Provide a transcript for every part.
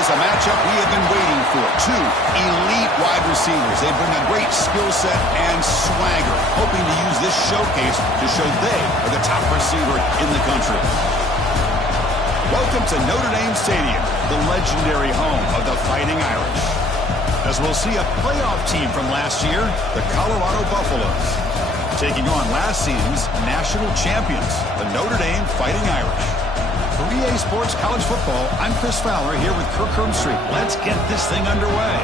is a matchup we have been waiting for. Two elite wide receivers. They bring a great skill set and swagger, hoping to use this showcase to show they are the top receiver in the country. Welcome to Notre Dame Stadium, the legendary home of the Fighting Irish. As we'll see a playoff team from last year, the Colorado Buffaloes, taking on last season's national champions, the Notre Dame Fighting Irish. For EA Sports College Football, I'm Chris Fowler here with Kirk Herbstreit. Let's get this thing underway.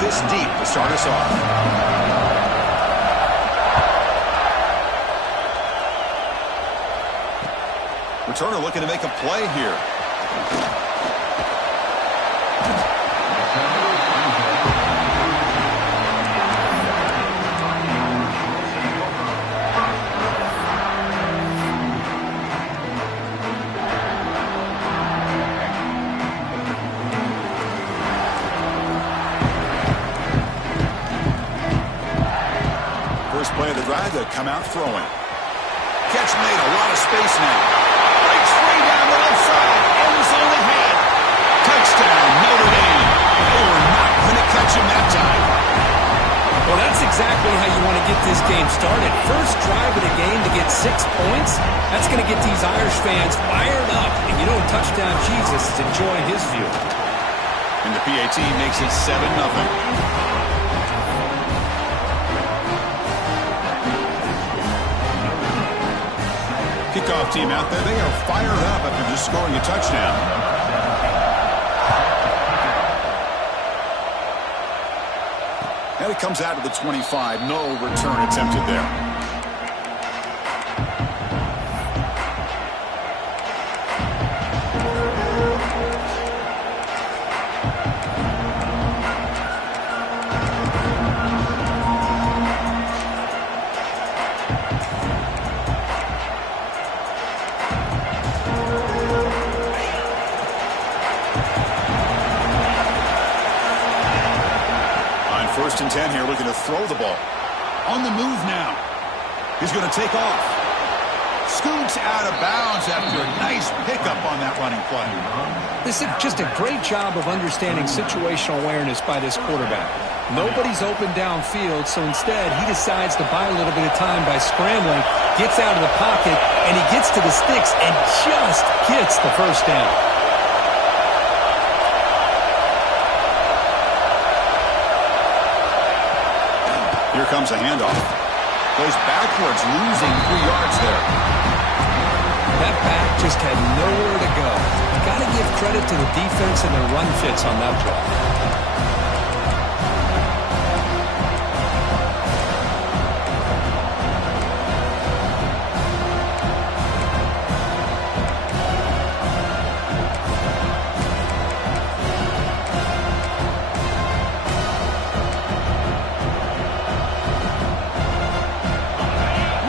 This deep to start us off. Returner looking to make a play here. Play of the drive to come out throwing. Catch made, a lot of space now. Breaks free down the left side. Ends on the head. Touchdown, Notre Dame. They were not going to catch him that time. Well, that's exactly how you want to get this game started. First drive of the game to get 6 points. That's going to get these Irish fans fired up. And you know, touchdown Jesus is enjoying his view. And the PAT makes it 7-0. Kickoff team out there, they are fired up after just scoring a touchdown. And it comes out to the 25. No return attempted there. First and 10 here, looking to throw the ball. On the move now. He's going to take off. Scoots out of bounds after a nice pickup on that running play. This is just a great job of understanding situational awareness by this quarterback. Nobody's open downfield, so instead he decides to buy a little bit of time by scrambling, gets out of the pocket, and he gets to the sticks and just gets the first down. Here comes a handoff. Goes backwards, losing 3 yards there. That back just had nowhere to go. Got to give credit to the defense and their run fits on that play.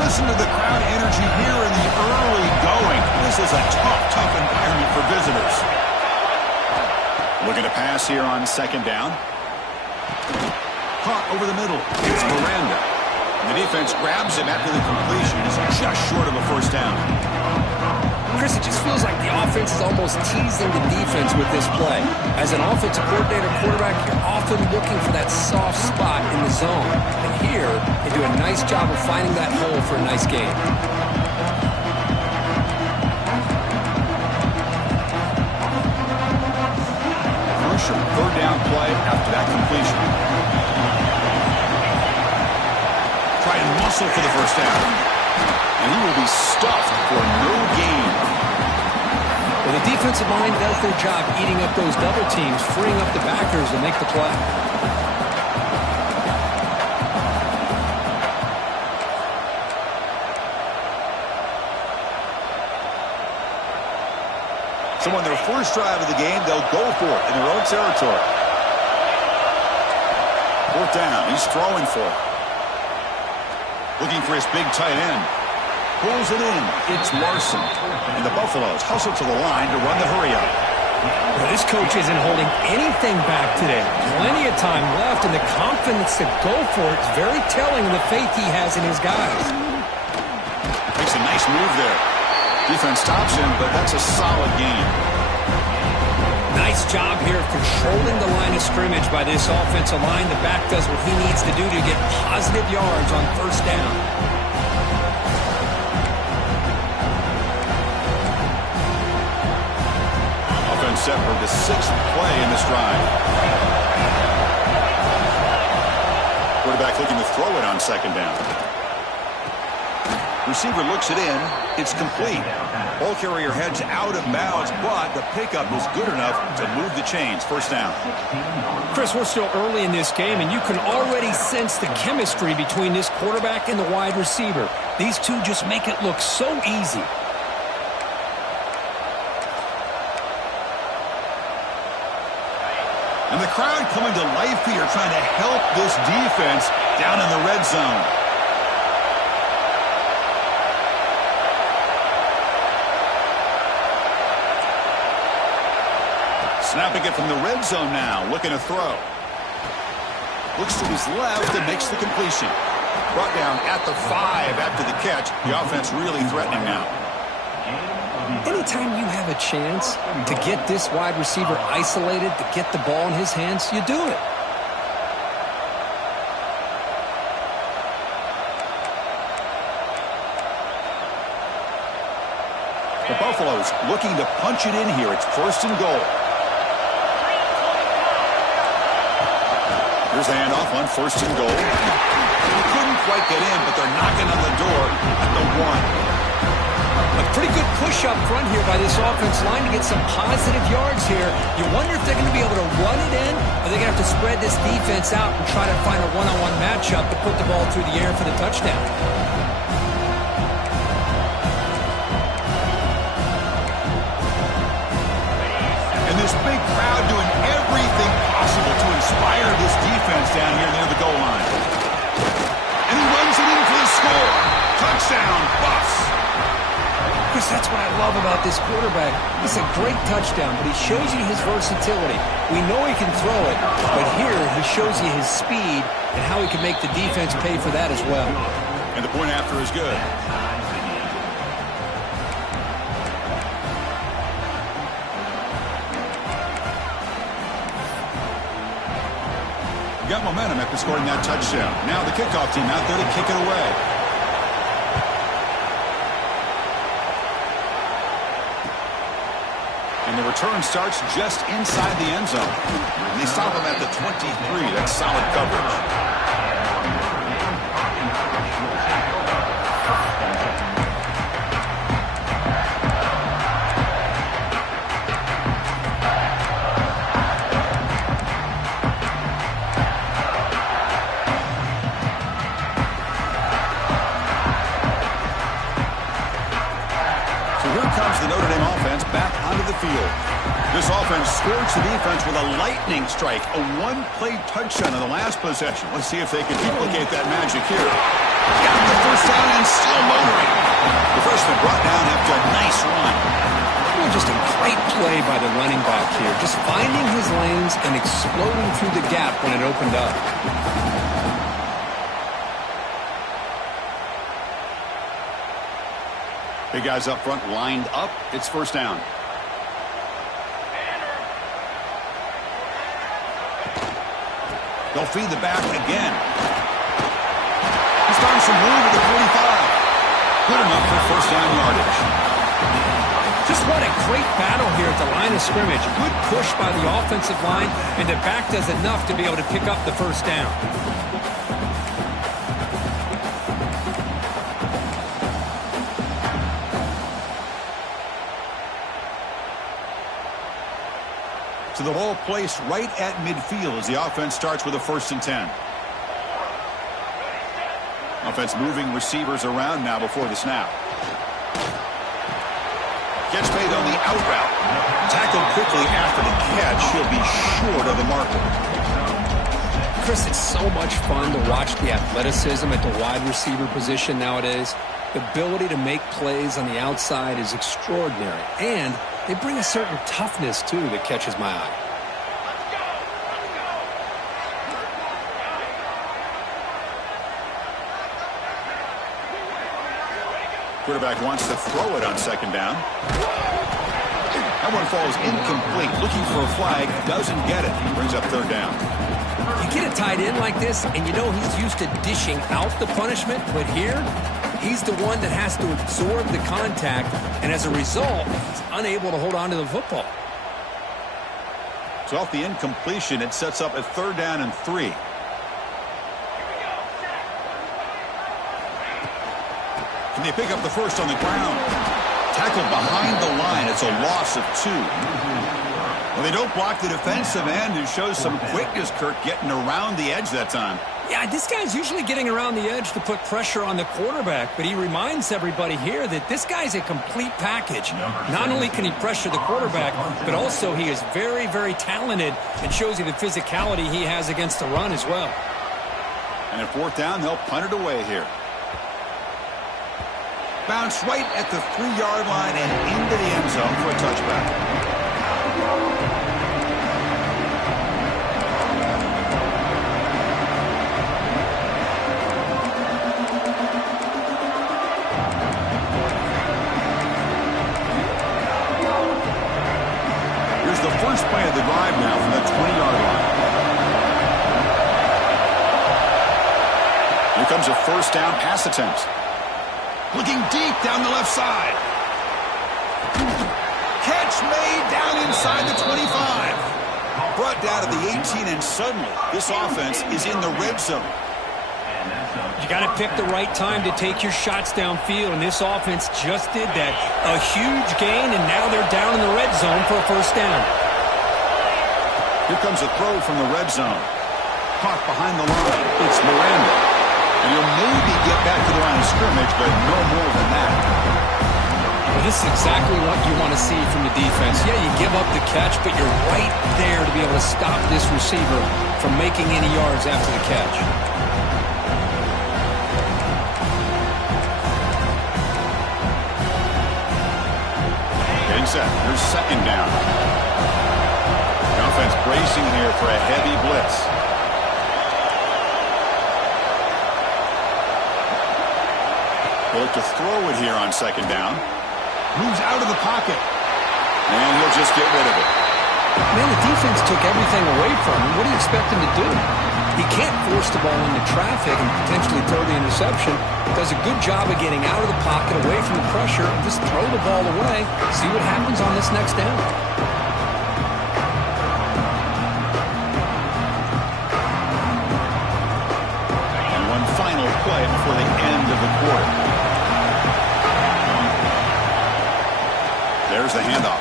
Listen to the crowd energy here in the early going. This is a tough environment for visitors. Looking to pass here on second down. Caught over the middle. It's Miranda. The defense grabs him after the completion. He's just short of a first down. Chris, it just feels like the offense is almost teasing the defense with this play. As an offensive coordinator quarterback, you're often looking for that soft spot in the zone. And here, they do a nice job of finding that hole for a nice game. Crucial third down play after that completion. Try and muscle for the first down. And he will be stuffed for no gain. Well, the defensive line does their job eating up those double teams, freeing up the backers to make the play. So on their first drive of the game, they'll go for it in their own territory. Fourth down. He's throwing for it. Looking for his big tight end. Pulls it in. It's Larson. And the Buffaloes hustle to the line to run the hurry-up. Well, this coach isn't holding anything back today. Plenty of time left, and the confidence to go for it is very telling of the faith he has in his guys. Makes a nice move there. Defense stops him, but that's a solid gain. Nice job here of controlling the line of scrimmage by this offensive line. The back does what he needs to do to get positive yards on first down. Offense set for the 6th play in this drive. Quarterback looking to throw it on second down. Receiver looks it in. It's complete. Ball carrier heads out of bounds, but the pickup is good enough to move the chains. First down. Chris, we're still early in this game, and you can already sense the chemistry between this quarterback and the wide receiver. These two just make it look so easy. And the crowd coming to life here, trying to help this defense down in the red zone. Snapping it from the red zone now, looking to throw. Looks to his left and makes the completion. Brought down at the 5 after the catch. The offense really threatening now. Anytime you have a chance to get this wide receiver isolated, to get the ball in his hands, you do it. The Buffaloes looking to punch it in here. It's first and goal. Here's the handoff on first and goal. Couldn't quite get in, but they're knocking on the door at the 1. A pretty good push up front here by this offense line to get some positive yards here. You wonder if they're going to be able to run it in, or they're going to have to spread this defense out and try to find a one-on-one matchup to put the ball through the air for the touchdown. And this big crowd doing everything possible to inspire this defense down here near the goal line. And he runs it in for the score. Touchdown, Buffs. Chris, that's what I love about this quarterback. It's a great touchdown, but he shows you his versatility. We know he can throw it, but here he shows you his speed and how he can make the defense pay for that as well. And the point after is good. Got momentum after scoring that touchdown. Now the kickoff team out there to kick it away. And the return starts just inside the end zone. And they stop him at the 23. That's solid coverage. This offense scorched the defense with a lightning strike, a one-play touchdown on the last possession. Let's see if they can duplicate that magic here. Got the first down and still motoring. The freshman brought down after a nice run. Well, just a great play by the running back here, just finding his lanes and exploding through the gap when it opened up. Big guys up front lined up. It's first down. They'll feed the back again. He's found some room at the 45. Good enough for first down yardage. Just what a great battle here at the line of scrimmage. Good push by the offensive line, and the back does enough to be able to pick up the first down. To the ball placed right at midfield as the offense starts with a first and 10. Offense moving receivers around now before the snap. Gets made on the out route. Tackled quickly after the catch. He'll be short of the marker. Chris, it's so much fun to watch the athleticism at the wide receiver position nowadays. The ability to make plays on the outside is extraordinary. And they bring a certain toughness, too, that catches my eye. Quarterback wants to throw it on second down. That one falls incomplete. Looking for a flag. Doesn't get it. Brings up third down. You get a tight end like this, and you know he's used to dishing out the punishment. But here, he's the one that has to absorb the contact. And as a result, he's unable to hold on to the football. So off the incompletion, it sets up a third down and 3. Can they pick up the first on the ground? Tackled behind the line. It's a loss of 2. Well, they don't block the defensive end, who shows some quickness, Kirk, getting around the edge that time. Yeah, this guy's usually getting around the edge to put pressure on the quarterback, but he reminds everybody here that this guy's a complete package. Not only can he pressure the quarterback, but also he is very, very talented and shows you the physicality he has against the run as well. And at fourth down, they'll punt it away here. Bounce right at the 3-yard line and into the end zone for a touchback. Here's the first play of the drive now from the 20-yard line. Here comes a first down pass attempt. Looking deep down the left side. Catch made down inside the 25. Brought down to the 18, and suddenly this offense is in the red zone. You got to pick the right time to take your shots downfield, and this offense just did that. A huge gain, and now they're down in the red zone for a first down. Here comes a throw from the red zone. Caught behind the line. It's Miranda. And you'll maybe get back to the line of scrimmage, but no more than that. Well, this is exactly what you want to see from the defense. Yeah, you give up the catch, but you're right there to be able to stop this receiver from making any yards after the catch. Getting set. Here's second down. The offense bracing here for a heavy blitz. He'll look to throw it here on second down. Moves out of the pocket. And he'll just get rid of it. Man, the defense took everything away from him. What do you expect him to do? He can't force the ball into traffic and potentially throw the interception. Does a good job of getting out of the pocket, away from the pressure, and just throw the ball away. See what happens on this next down. And one final play before the end of the quarter. There's the handoff.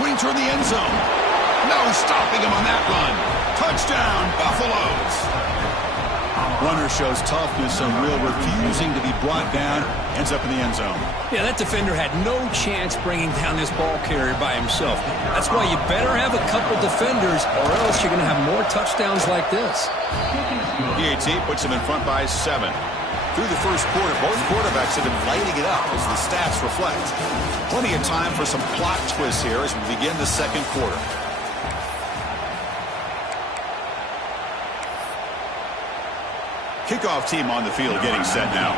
Putting toward the end zone. No stopping him on that run. Touchdown, Buffaloes. Runner shows toughness and will, refusing to be brought down. Ends up in the end zone. Yeah, that defender had no chance bringing down this ball carrier by himself. That's why you better have a couple defenders, or else you're going to have more touchdowns like this. PAT puts him in front by 7. Through the first quarter, both quarterbacks have been lighting it up, as the stats reflect. Plenty of time for some plot twists here as we begin the second quarter. Kickoff team on the field getting set now.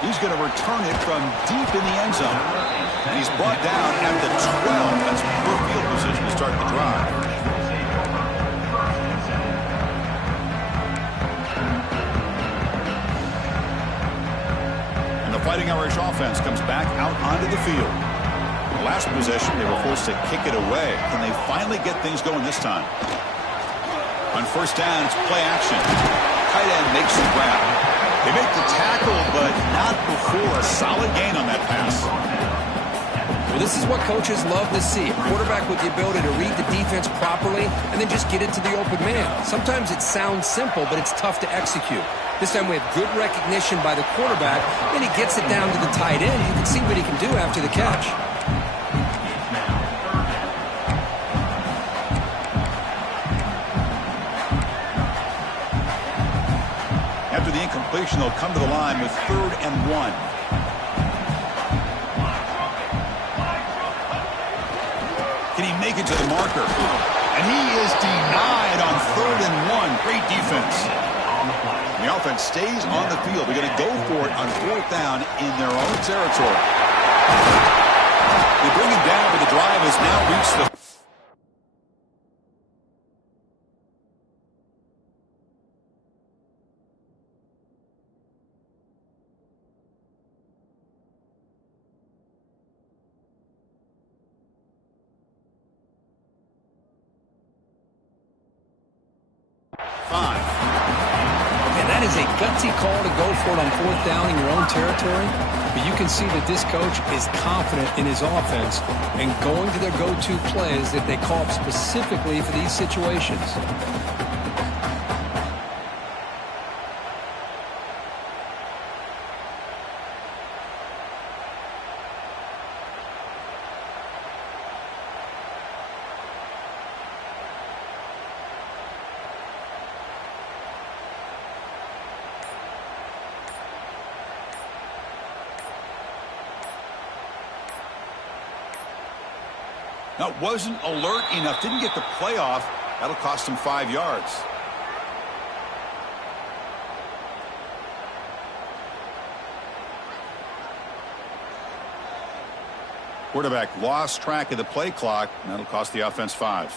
He's going to return it from deep in the end zone. And he's brought down at the 12. That's poor field position to start the drive. And the Fighting Irish offense comes back out onto the field. The last possession, they were forced to kick it away. Can they finally get things going this time? On first down, it's play action. Tight end makes the grab. They make the tackle, but not before a solid gain on that pass. Well, this is what coaches love to see. A quarterback with the ability to read the defense properly and then just get it to the open man. Sometimes it sounds simple, but it's tough to execute. This time we have good recognition by the quarterback, and he gets it down to the tight end. You can see what he can do after the catch. After the incompletion, they'll come to the line with 3rd and 1. Can he make it to the marker? And he is denied on 3rd and 1. Great defense. The offense stays on the field. They're going to go for it on 4th down in their own territory. They bring him down, but the drive has now reached the... And that is a gutsy call to go for it on 4th down in your own territory. But you can see that this coach is confident in his offense and going to their go-to plays that they call up specifically for these situations. Now, wasn't alert enough, didn't get the play off. That'll cost him 5 yards. Quarterback lost track of the play clock, and that'll cost the offense 5.